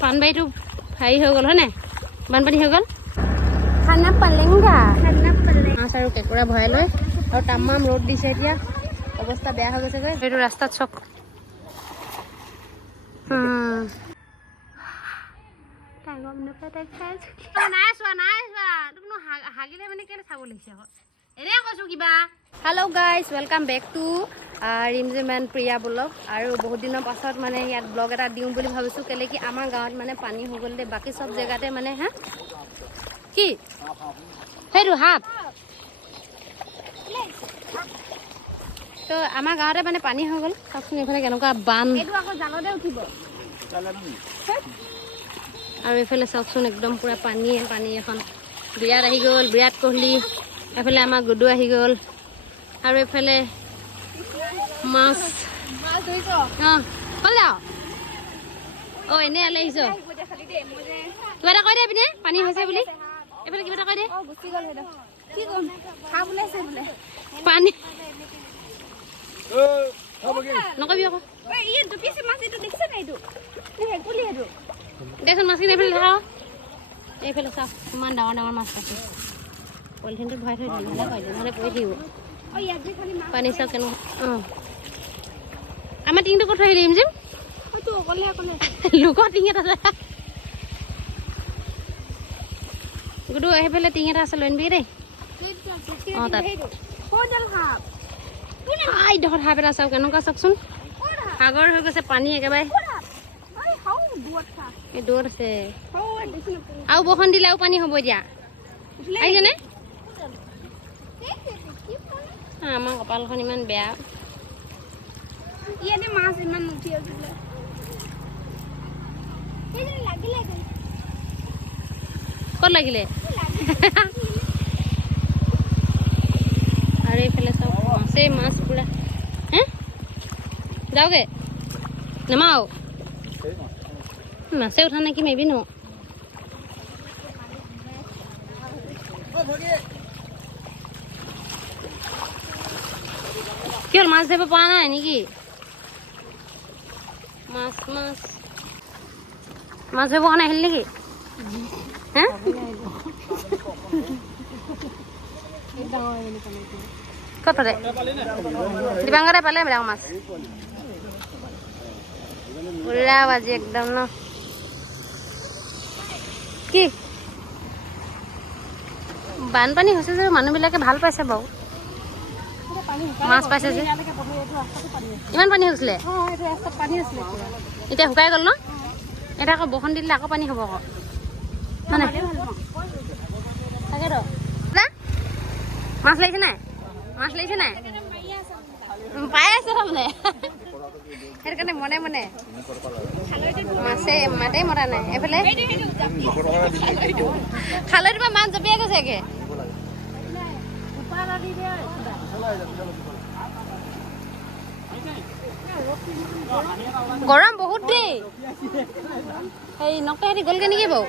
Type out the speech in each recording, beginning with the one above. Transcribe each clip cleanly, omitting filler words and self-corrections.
পাণবাৰীটো হেৰি হৈ গ'ল হয় নাই বানপানী হৈ গ'ল খানা পালেংগা মাছ আৰু কেঁকুৰা ভৰাই লৈ আৰু তামাম ৰ'দ দিছে এতিয়া অৱস্থা বেয়া হৈ গৈছেগৈ এইটো ৰাস্তাত চক হাগিলে মানে কেলে চাব লাগিছে আকৌ এনে কৈছো কিবা hello' guys welcome back to Rimjhim and Priya blog আৰু বহুত দিনৰ পাছত মানে ইয়াত ব্লগ এটা দিওঁ বুলি ভাবিছোঁ কেলে কি আমাৰ গাঁৱত মানে পানী হৈ গ'ল দেই বাকী চব জেগাতে মানে হা কি সেইটো সাপ তো আমাৰ গাঁৱতে মানে পানী হৈ গ'ল চাওকচোন এইফালে কেনেকুৱা বান এইটো আকৌ জালতে উঠিব আৰু এইফালে চাওকচোন একদম পুৰা পানীয়ে পানী এখন বিৰাট আহি গ'ল বিৰাট কোহলি এইফালে আমাৰ গুডু আহি গ'ল আৰু এইফালে মাছ অঁ ক'ল যাওঁ অঁ এনেই আলে আহিছ কিবা এটা কৈ দে পিনে পানী হৈছে বুলি এইফালে কিবা এটা কৈ দে পানী নকবি আকৌ দেচোন মাছখিনি এইফালে ধৰা এইফালে চাওক ইমান ডাঙৰ ডাঙৰ মাছ আছে পলিথিনটোত ভৰাই থৈ দিলোঁ ভালে কৰিলোঁ নহ'লে পৰি থাকিব পানী চাওক কেনেকুৱা অঁ আমাৰ টিংটো ক'ত থৈ আহিলি জিম লোকৰ টিং এটা আছে গুডু সেইফালে টিং এটা আছে লৈ আনিবি দেই অঁ তাত এইডোখৰত সাপ এটা চাওক কেনেকুৱা চাওকচোন সাগৰ হৈ গৈছে পানী একেবাৰে এই দূৰত আছে আৰু বৰষুণ দিলে আৰু পানী হ'ব এতিয়া আহিছেনে আমাৰ কপালখন ইমান বেয়া ইয়াতে মাছ ইমান উঠি আছিলে ক'ত লাগিলে আৰু এইফালে চব মাছেই মাছ পুৰা হে যাওগে নামাও মাছে উঠা নাই কি মাৰিবি ন কি হ'ল মাছ ধৰিব পৰা নাই নেকি মাছ মাছ মাছ ধৰিব কাৰণে আহিল নেকি হে ক'ত পালে দিবাংগতে পালে ডাঙৰ মাছ পুৰা বাজি একদম ন কি বানপানী হৈছে যে মানুহবিলাকে ভাল পাইছে বাৰু মাছ পাইছে যে ইমান পানী হৈছিলে এতিয়া শুকাই গ'ল ন এতিয়া আকৌ বৰষুণ দিলে আকৌ পানী হ'ব আকৌ হয় নাই তাকেতো মাছ লাগিছে নাই মাছ লাগিছে নাই পাই আছে তাৰমানে সেইটো কাৰণে মনে মনে মাছে মাতেই মতা নাই এইফালে খালৈটোৰ পৰা মাছ জঁপিয়াই গৈছে একে গৰম বহুত দেই সেই নকটা সিহঁতি গ'লগে নেকি বাৰু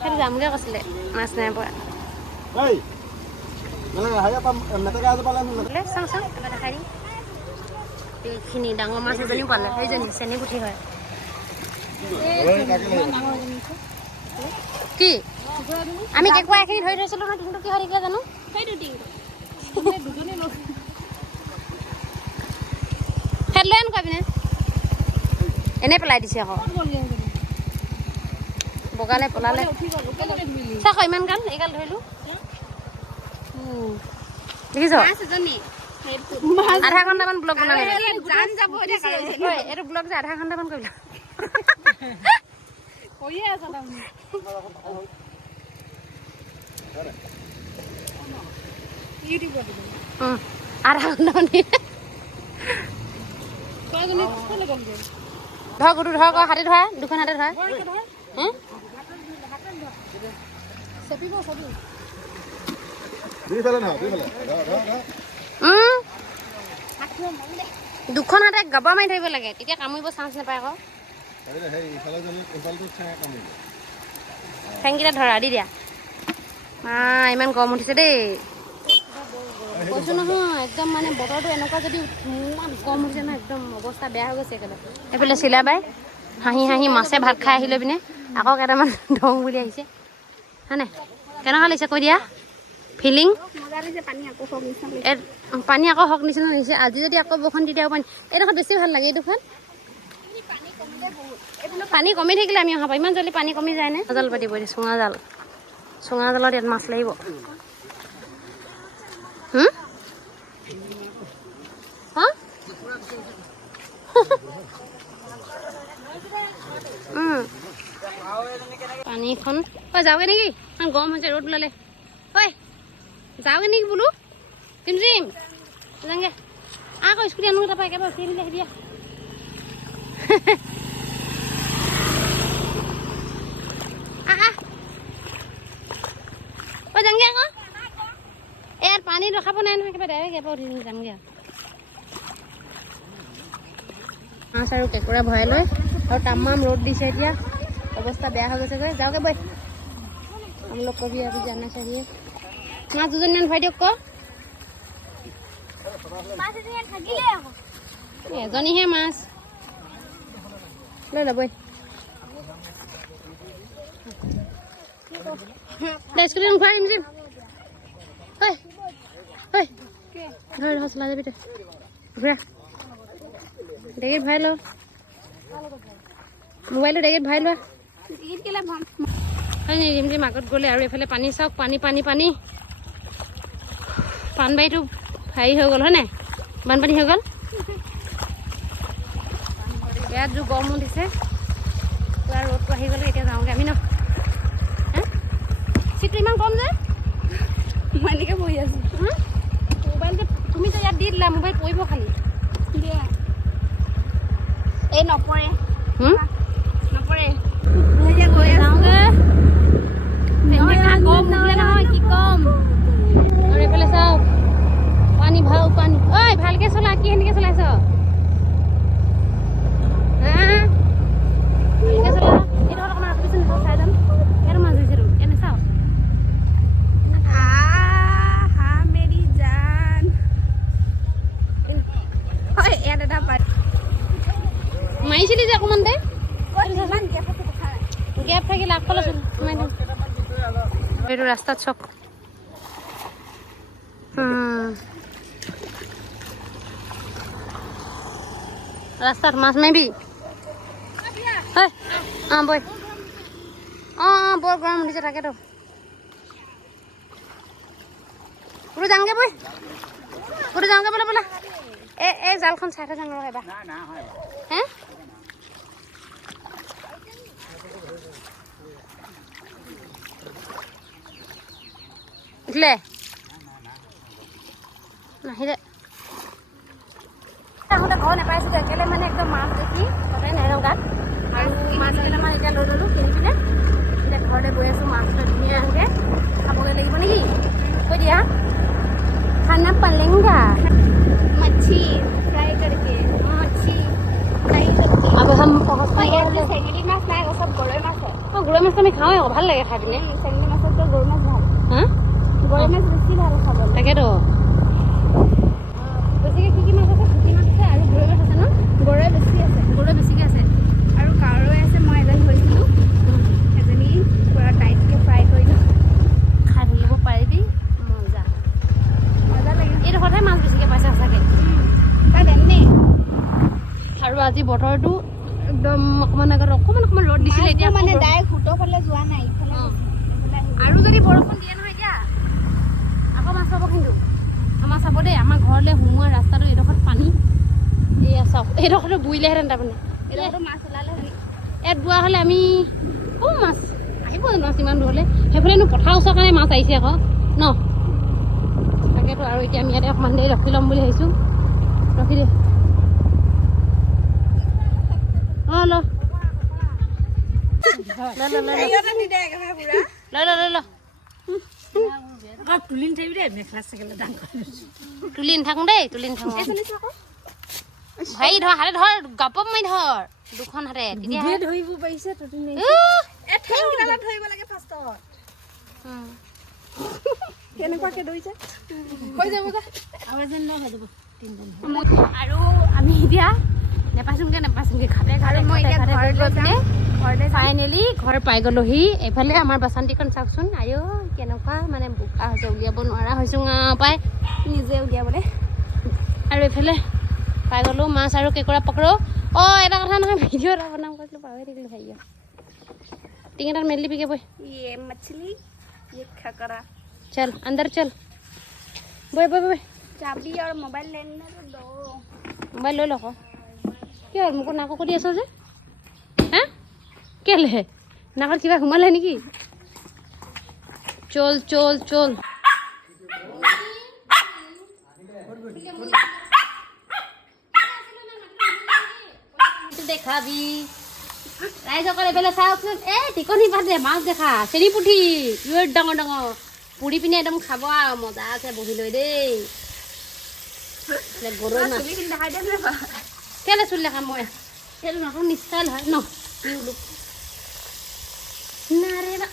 সেইটো যামগে কৈছিলে মাছ নাই পৰা চাওঁ চাওঁ কিবা দেখাই দিম এইখিনি ডাঙৰ মাছ এজনীও পালে সেইজনী চেনী পুঠি হয় কি আমি কেঁকুৰা এখিনি ধৰি থৈছিলোঁ নহয় টিংটো কি হৈ থাকিলে জানো সেইটো টিংটো সেইটো লৈ আন পিনে এনেই পেলাই দিছে আকৌ বগালে পলালে চাক ইমান গাল এইগাল ধৰিলোঁ দেখিছ আধা ঘণ্টামান ব্লগ বনালে এইটো ব্লগ যে আধা ঘণ্টামান কৰিলো আধা ঘণ্টামান ধৰ গুডু ধৰ আকৌ হাতে ধৰা দুখন হাতে ধৰা দুখন হাতে গাবৰ মাৰি ধৰিব লাগে তেতিয়া কামুৰিব চান্স নাপায় আকৌ ঠেংকেইটা ধৰা দি দিয়া ইমান গৰম উঠিছে দেই কৈছোঁ নহয় একদম মানে বতৰটো এনেকুৱা যদি ইমান কম হৈছে নহয় একদম অৱস্থা বেয়া হৈ গৈছে একেবাৰে এইফালে চিলাবাই হাঁহি হাঁহি মাছে ভাত খাই আহিলৈ পিনে আকৌ কেইটামান ধং বুলি আহিছে হয়নে কেনেকুৱা লাগিছে কৈ দিয়া ফিলিং পানী আকৌ হওক নিচিনা লাগিছে আজি যদি আকৌ বৰষুণ দি দিয়া পানী এইডোখৰত বেছি ভাল লাগে এইডোখৰত পানী কমি থাকিলে আমি অহা পাই ইমান জলদি পানী কমি যায় নে জাল পাতিব এতিয়া চুঙা জালত ইয়াত মাছ লাগিব পানীখন যাওঁগে নেকি গৰম হৈছে ৰ'দ ওলালে ঐ যাওঁগে নেকি বোলো জিম যাওঁগে আকৌ স্কুটি আনো তাৰপৰা একেবাৰে উঠি দিলে দিয়া যাওঁগে আকৌ ইয়াত পানী ৰখাব নাই নহয় একেবাৰে ডাইৰেক্ট এবাৰ উঠি যামগৈ মাছ আৰু কেঁকুৰা ভৰাই লৈ আৰু তামাম ৰ'দ দিছে এতিয়া অৱস্থা বেয়া হৈ গৈছেগৈ যাওঁগে বৈ আমলোক কবি আৰু জানা চাহিয়ে মাছ দুজনীমান ভৰাই দিয়ক এজনীহে মাছ লৈ ল'বই স্কুটি ঘূৰাই দিম জিম চলাই যাবি তই ঘূৰা ডেগিত ভৰাই ল মোবাইলটো ডেগিত ভৰাই লোৱা জিম জিম আগত গ'লে আৰু এইফালে পানী চাওক পানী পাণবাৰীটো হেৰি হৈ গ'ল হয় নাই বানপানী হৈ গ'ল ইয়াত জোৰ গৰমো দিছে পুৰা ৰ'দটো আহি গ'লে এতিয়া যাওঁগৈ আমি ন চিটটো ইমান কম যে মই এনেকৈ বহি আছোঁ মোবাইলটো তুমি তো ইয়াত দি দিলা মোবাইল পৰিব খালি এই নপৰে নহয় কি কম আৰু এইফালে চাওক পানী পানী ঐ ভালকে চলা কি সেনেকে চলাইছ ভালকে চলা এইটো অকণমান ৰাখিছোঁ চাই যাম কেইটা মাছ ধৰিছে তুমি এনে চাওক মাৰিছিলি যে অকণমান দে গেপ থাকিলে আগফালে সোমাই দিম এইটো ৰাস্তাত চক ৰাস্তাত মাছ মাৰিবি বৈ বৰ গৰম উঠিছে তাকেতো পুৰো যাওঁগে বই পুৰো যাওঁগে বলা বলা এই জালখন চাই থৈ যাওঁ ৰ এবাৰ হে উঠলে নাহিলে আহোঁতে ঘৰ নাপাইছোঁ কেলে মানে একদম মাছ দেখি তাতে নেযাওঁ গাত আৰু মাছ কেইটামান এতিয়া লৈ ল'লোঁ কিনি পিনে এতিয়া ঘৰতে গৈ আছোঁ মাছটো ধুনীয়াকৈ খাবগৈ লাগিব নেকি কৈ দিয়া खाना पलेंगा मच्छी फ्राई करके मच्छी फ्राई करके अब हम पहुंचते हैं सेंगली माछ নাই सब गरৈ माछ है गरৈ माछ আমি খাওঁৱে ভাল লাগে খাই পিনে सेंगली माछত তো गरৈ माछ ভাল হ্যাঁ गरৈ माछ বেছি ভাল খাবলৈ তাকেতো বেছিকে কি মাছ আছে পুঠি মাছ আছে আৰু গৰৈ মাছ আছে ন গৰৈ বেছিকে আছে আৰু কাৱৈ আছে মই এজনী হৈছিলোঁ এজনী পুৰা টাইটকে ফ্ৰাই কৰিলোঁ খাই থাকিব পাৰিবি এইডোখৰতে মাছ বেছিকৈ পাইছে সঁচাকৈ আৰু আজি বতৰটো একদম অকণমান আগত অকণমান ৰ'দ দিছিলে এতিয়া মানে ডাইৰেক্ট সোঁতৰ ফালে যোৱা নাই আৰু যদি বৰষুণ দিয়ে নহয় এতিয়া আকৌ মাছ পাব কিন্তু আমাৰ চাব দেই আমাৰ ঘৰলৈ সোমোৱা ৰাস্তাটো এইডোখৰত পানী এয়া চাওক এইডোখৰটো বুৰিলেহেঁতেন তাৰমানে এইডোখৰটো মাছ ওলালে ইয়াত বোৱা হ'লে আমি মাছ আহিব মাছ ইমান দূৰলৈ সেইফালেনো পথাৰ ওচৰৰ কাৰণে মাছ আহিছে আকৌ ন তাকেতো আৰু এতিয়া আমি ইয়াতে অকণমান দেৰি ৰখি ল'ম বুলি ভাবিছোঁ ৰখি দে ল তুলি নাথাকিবি দেই মেখেলা চেখেলা দাং তুলি নাথাকোঁ দেই তুলি নাথাকোঁ ভাই ধৰ হাতে ধৰ গপম মাৰি ধৰ দুখন হাতে তেতিয়া ধৰিব পাৰিছে ধৰিব লাগে ফাৰ্ষ্টত কেনেকুৱাকে দৌৰিছে হৈ যাব যা আৰু এজন লগ হৈ যাব আৰু আমি এতিয়া নেপাচোংগে ঘাটে ফাইনেলি ঘৰ পাই গলোহি এইফালে আমাৰ বাচান্তিখন চাওকচোন আইঅ কেনেকুৱা মানে বোকা হৈছে উলিয়াব নোৱাৰা হৈছোঁ পাই নিজে উলিয়াবলৈ আৰু এইফালে পাই গ'লো মাছ আৰু কেঁকুৰা পকৰো এটা কথা নহয় ভিডিঅ' এটা বনাম কৈছিলোঁ পাহৰি থাকিলোঁ ভাইয়া টিং এটাত মেলি পিকে বৈ ये मछली ये खकरा चल अंदर चल বৈ বৈ বৈ चाबी और मोबाइल लेने तो दो মোবাইল লৈ লওক কি হ'ল মোক নাকো কৰি আছ যে হা কেলে নাকত কিবা সোমালে নেকি চল চল চল দেখাবি ৰাইজসকলে এইফালে চাওকচোন টিকনি পাতে মাছ দেখা চেনি পুঠি ইউৰ ডাঙৰ ডাঙৰ পুৰি পিনে একদম খাব আৰু মজা আছে বহি লৈ দেই গৰৈ মাছ কেলে চুলি দেখাম মই এইটো নতুন ষ্টাইল হয় ন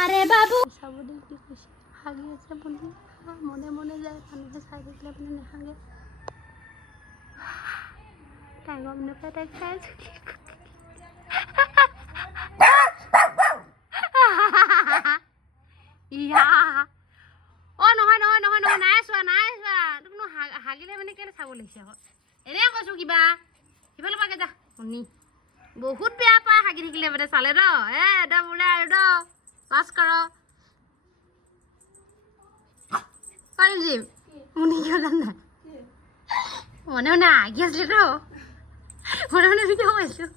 আৰে বাবু চাব দেই কি কৈছে হাগি আছে বুলি মনে মনে যায় মানুহে চাই থাকিলে মানে নাহাগে তাই গম নাপায় তাই খাই ইয়া নহয় নহয় নহয় নহয় নাই চোৱা তোকনো হাগিলে মানে কেলে চাব লাগিছে আকৌ এনে কৈছোঁ কিবা সিফালে পাকে যা শুনি বহুত বেয়া পায় হাগি থাকিলে মানে চালে ন একদম বোলে আৰু ন পাছ কৰ পাৰিম জিম শুনি কিয় জানা মনে মনে হাগি আছিলে ন মনে মনে ভিডিঅ' কৰিছোঁ